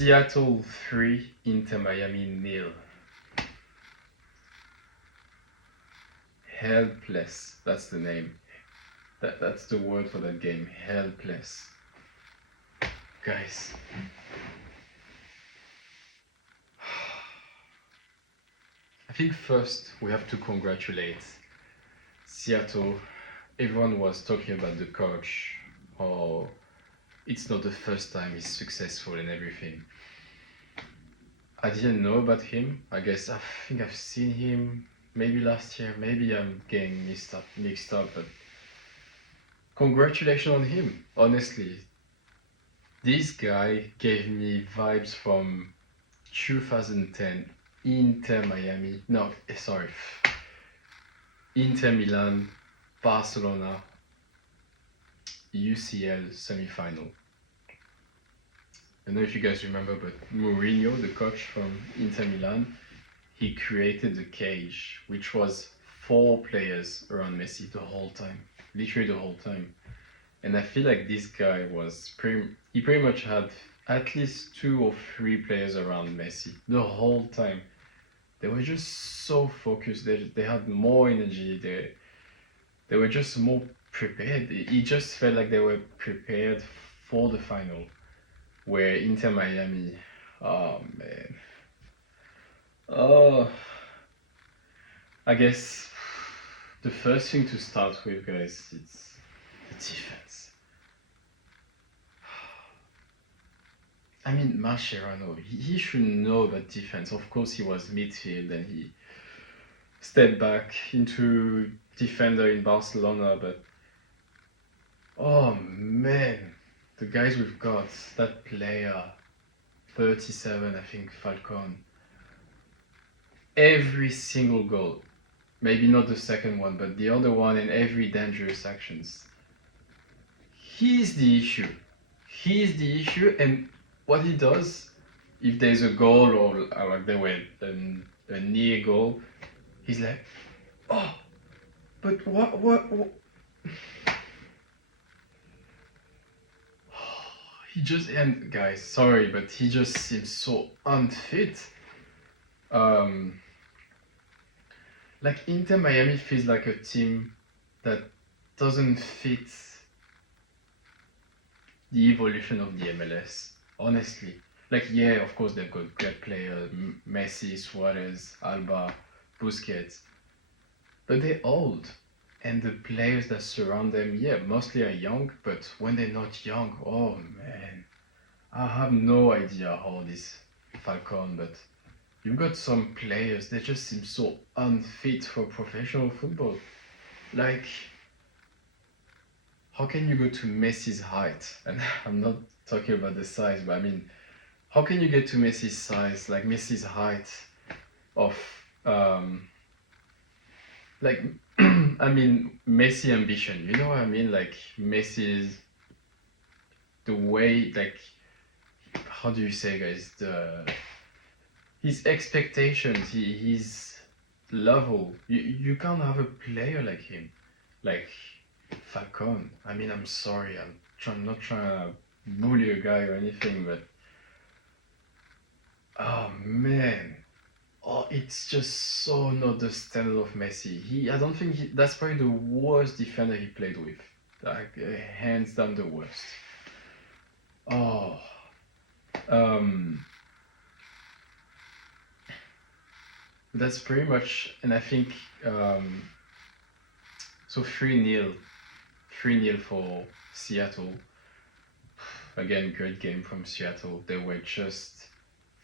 Seattle 3, Inter Miami nil. Helpless. That's the name. That's the word for that game. Helpless. Guys. I think first we have to congratulate Seattle. Everyone was talking about the coach, or it's not the first time he's successful and everything. I didn't know about him. I think I've seen him maybe last year. Maybe I'm getting mixed up, but congratulations on him. Honestly, this guy gave me vibes from 2010 Inter Miami. No, sorry, Inter Milan, Barcelona, UCL semi-final. I don't know if you guys remember, but Mourinho, the coach from Inter Milan, he created the cage, which was 4 players around Messi the whole time, literally the whole time. And I feel like this guy he pretty much had at least 2 or 3 players around Messi the whole time. They were just so focused. They had more energy. They were just more prepared. It just felt like they were prepared for the final, where Inter Miami, oh man, oh, I guess the first thing to start with, guys, it's the defense. I mean, Mascherano, he should know about defense. Of course, he was midfield and he stepped back into defender in Barcelona, but oh man, the guys we've got, that player, 37, I think, Falcon, every single goal, maybe not the second one, but the other one in every dangerous actions, he's the issue. He's the issue, and what he does, if there's a goal or like there were a near goal, he's like, oh, but what? He just, and guys, sorry, but he just seems so unfit. Like Inter Miami feels like a team that doesn't fit the evolution of the MLS. Honestly, like yeah, of course they've got great players, Messi, Suarez, Alba, Busquets, but they're old, and the players that surround them, yeah, mostly are young. But when they're not young, oh man, I have no idea how this Falcon, but you've got some players that just seem so unfit for professional football. Like, how can you go to Messi's height? And I'm not talking about the size, but I mean, how can you get to Messi's size, like Messi's height of, like, I mean, Messi ambition, you know what I mean? Like, Messi's, the way, like, how do you say, guys? His expectations, his level. You can't have a player like him, like Falcon. I mean, I'm sorry, not trying to bully a guy or anything, but oh man, oh, it's just so not the standard of Messi. I don't think that's probably the worst defender he played with, like hands down the worst. Oh, that's pretty much, and I think so 3-0, 3-0 for Seattle. Again, great game from Seattle. They were just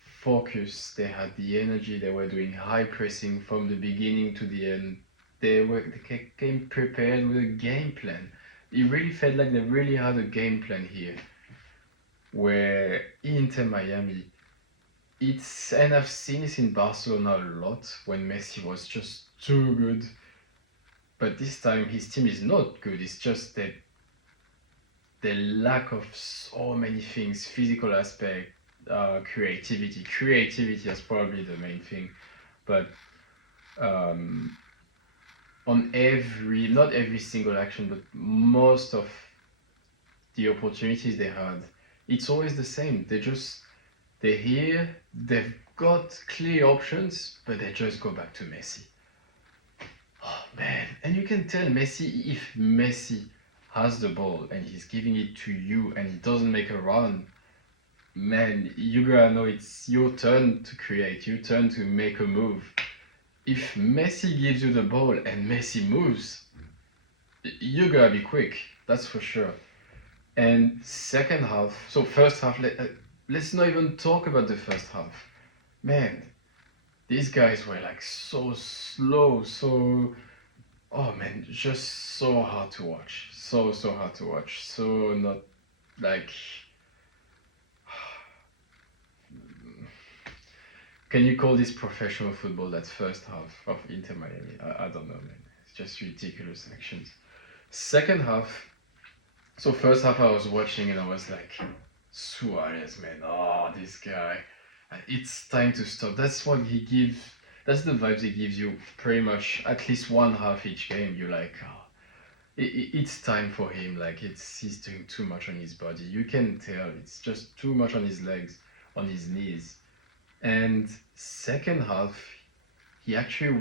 focused. They had the energy. They were doing high pressing from the beginning to the end. They came prepared with a game plan. It really felt like they really had a game plan here. Where Inter Miami, and I've seen this in Barcelona a lot when Messi was just too good. But this time his team is not good. It's just that the lack of so many things, physical aspect, creativity. Creativity is probably the main thing, but on not every single action, but most of the opportunities they had, it's always the same. They They're here, they've got clear options, but they just go back to Messi. Oh man, and you can tell Messi, if Messi has the ball and he's giving it to you and he doesn't make a run, man, you gotta know it's your turn to create, your turn to make a move. If Messi gives you the ball and Messi moves, you gotta be quick, that's for sure. And second half, so first half, let's not even talk about the first half. Man, these guys were like so slow, so, oh man, just so hard to watch. So hard to watch. So not like, can you call this professional football, that first half of Inter Miami? I don't know, man. It's just ridiculous actions. Second half, so first half I was watching and I was like, Suarez, man, oh, this guy. It's time to stop. That's what he gives. That's the vibes he gives you pretty much at least one half each game. You're like, oh, it's time for him. Like he's doing too much on his body. You can tell it's just too much on his legs, on his knees. And second half, he actually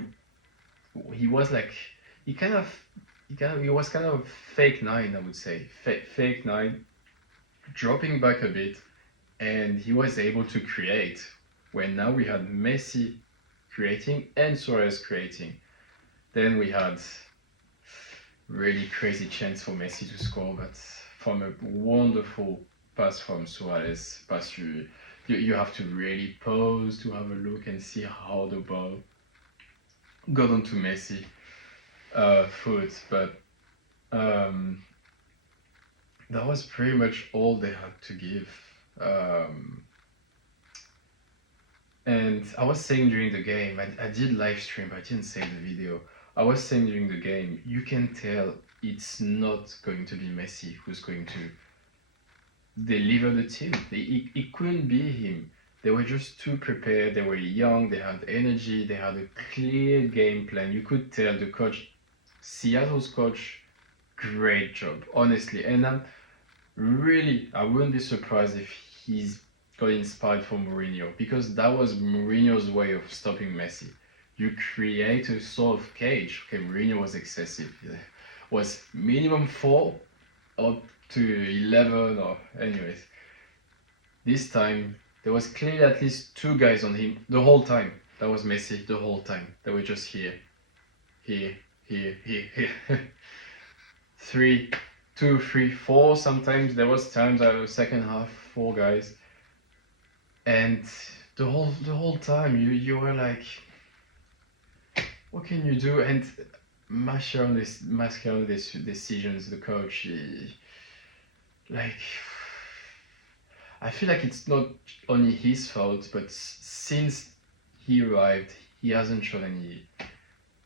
he was like he kind of he was kind of fake nine, I would say, fake nine, dropping back a bit, and he was able to create. When now we had Messi creating and Suarez creating, then we had really crazy chance for Messi to score, but from a wonderful pass from Suarez, pass you have to really pause to have a look and see how the ball got onto Messi foot, but um, that was pretty much all they had to give. Um, and I was saying during the game, I did live stream, but I didn't save the video. I was saying during the game, you can tell it's not going to be Messi who's going to deliver the team. It couldn't be him. They were just too prepared. They were young. They had energy. They had a clear game plan. You could tell the coach, Seattle's coach, great job, honestly. And I wouldn't be surprised if he's got inspired from Mourinho, because that was Mourinho's way of stopping Messi. You create a sort of cage. Okay, Mourinho was excessive. Was minimum 4 up to 11 or anyways. This time there was clearly at least 2 guys on him the whole time. That was Messi the whole time. They were just here, here, here, here, here. 3, 2, 3, 4 sometimes. There was times second half 4 guys. And the whole time you were like, what can you do? And Mascherano's decisions, the coach, like, I feel like it's not only his fault, but since he arrived, he hasn't shown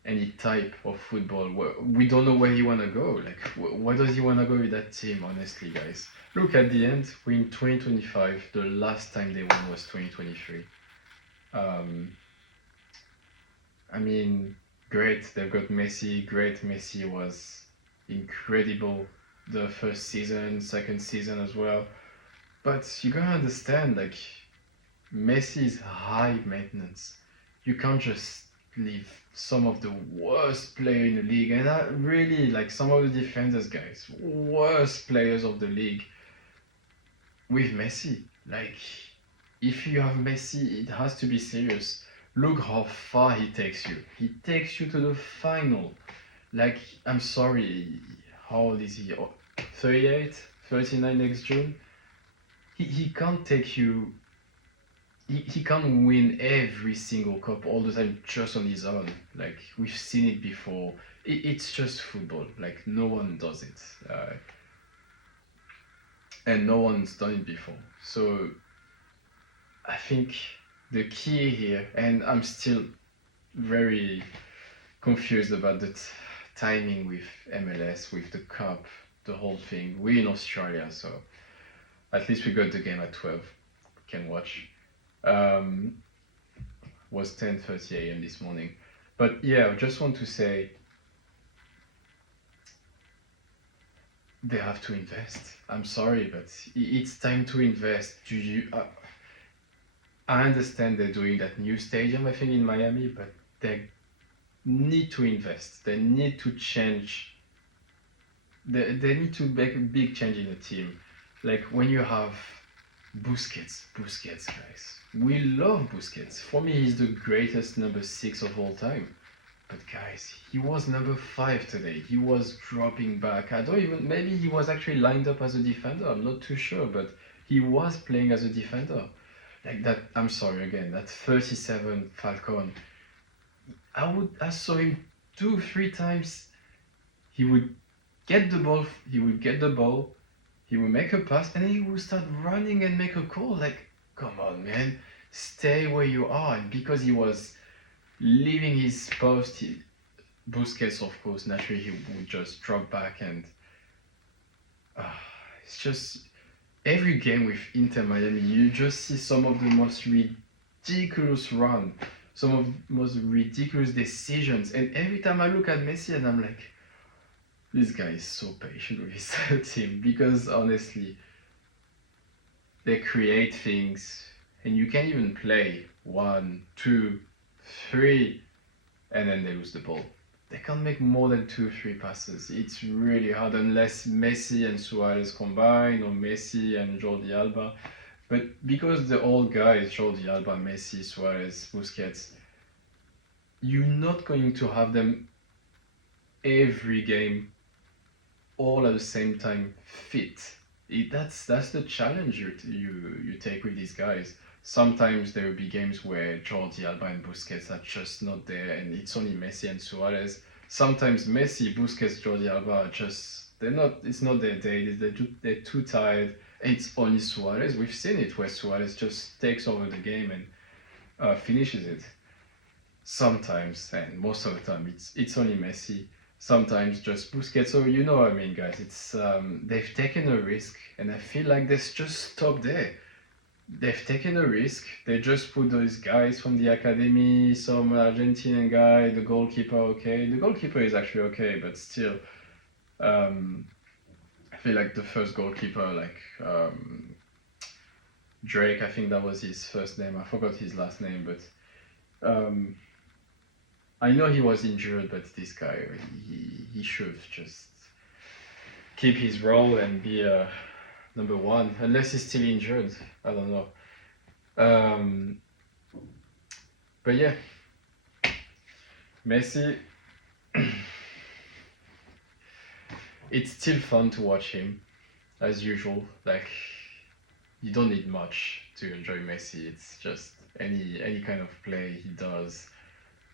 any type of football. We don't know where he wanna go. Like, where does he wanna go with that team? Honestly, guys, look at the end. We're in 2025. The last time they won was 2023. I mean, great. They've got Messi. Great. Messi was incredible the first season, second season as well. But you gotta understand, like, Messi is high maintenance. You can't just leave some of the worst player in the league, and I really like some of the defenders, guys, worst players of the league with Messi. Like, if you have Messi, it has to be serious. Look how far he takes you. He takes you to the final. Like, I'm sorry, how old is he? 38, 39 next June? He can't take you. He can't win every single cup all the time just on his own. Like, we've seen it before. It's just football. Like, no one does it. And no one's done it before. So I think the key here, and I'm still very confused about the timing with MLS, with the cup, the whole thing. We're in Australia, so at least we got the game at 12. Can watch. Was 10:30 a.m. this morning. But yeah, I just want to say they have to invest. I'm sorry, but it's time to invest. Do you? I understand they're doing that new stadium, I think, in Miami, but they need to invest. They need to change. They need to make a big change in the team. Like when you have Busquets, guys. We love Busquets. For me, he's the greatest number six of all time. But guys, he was number five today. He was dropping back. I don't even. Maybe he was actually lined up as a defender. I'm not too sure, but he was playing as a defender. Like that. I'm sorry again. That 37 Falcon. I saw him two, three times. He would get the ball. He would get the ball. He would make a pass, and then he would start running and make a call. Like, come on, man, stay where you are. And because he was leaving his post, Busquets, of course, naturally he would just drop back, and uh, it's just every game with Inter Miami, you just see some of the most ridiculous run, some of the most ridiculous decisions, and every time I look at Messi and I'm like, this guy is so patient with his team because honestly, they create things and you can't even play one, two, three, and then they lose the ball. They can't make more than two, three passes. It's really hard unless Messi and Suarez combine or Messi and Jordi Alba. But because the old guys, Jordi Alba, Messi, Suarez, Busquets, you're not going to have them every game all at the same time fit. That's the challenge you take with these guys. Sometimes there will be games where Jordi Alba and Busquets are just not there, and it's only Messi and Suarez. Sometimes Messi, Busquets, Jordi Alba are just they're not. It's not their day. They're too tired, and it's only Suarez. We've seen it where Suarez just takes over the game and finishes it. Sometimes, and most of the time, it's only Messi. Sometimes just Busquets. So you know what I mean, guys. It's they've taken a risk, and I feel like this just stop there. They've taken a risk. They just put those guys from the academy, some Argentinian guy, the goalkeeper. Okay, the goalkeeper is actually okay, but still, um, I feel like the first goalkeeper, like Drake, I think that was his first name. I forgot his last name, but. I know he was injured, but this guy, he should just keep his role and be number one, unless he's still injured. I don't know. Um, but yeah, Messi, it's still fun to watch him, as usual. Like, you don't need much to enjoy Messi. It's just any kind of play he does.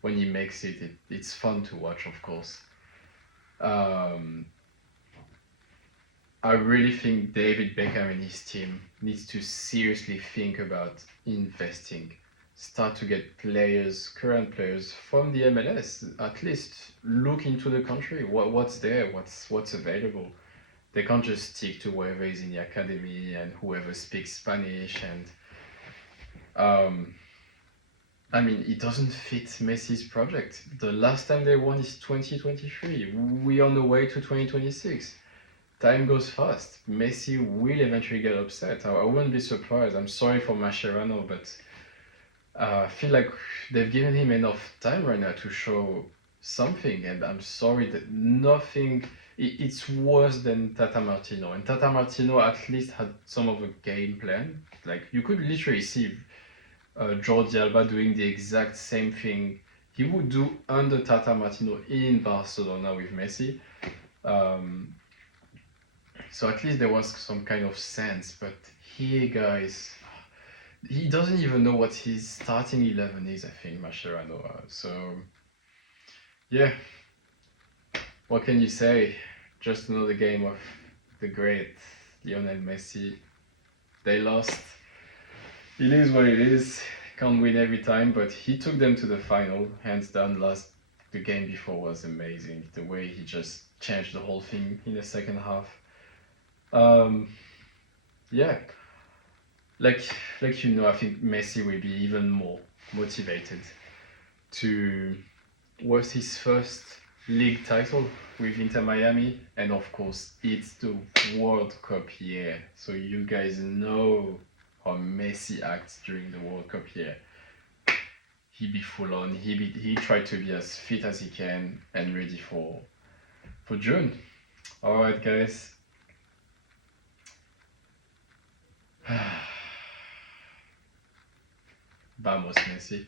When he makes it's fun to watch, of course. Um, I really think David Beckham and his team needs to seriously think about investing. Start to get players, current players from the MLS. At least look into the country. What's there? What's available? They can't just stick to whoever is in the academy and whoever speaks Spanish. And I mean, it doesn't fit Messi's project. The last time they won is 2023. We're on the way to 2026. Time goes fast. Messi will eventually get upset. I wouldn't be surprised. I'm sorry for Mascherano, but I feel like they've given him enough time right now to show something, and I'm sorry that nothing. It's worse than Tata Martino, and Tata Martino at least had some of a game plan. Like you could literally see Jordi Alba doing the exact same thing he would do under Tata Martino in Barcelona with Messi. Um, so at least there was some kind of sense, but here, guys, he doesn't even know what his starting 11 is, I think, Mascherano. So, yeah, what can you say? Just another game of the great Lionel Messi. They lost. It is what it is. Can't win every time, but he took them to the final, hands down. The game before was amazing. The way he just changed the whole thing in the second half. Um, yeah, like I think Messi will be even more motivated to was his first league title with Inter Miami, and of course it's the World Cup year, so you guys know how Messi acts during the World Cup here. He be full on. He tried to be as fit as he can and ready for June. All right, guys. Vamos, Messi.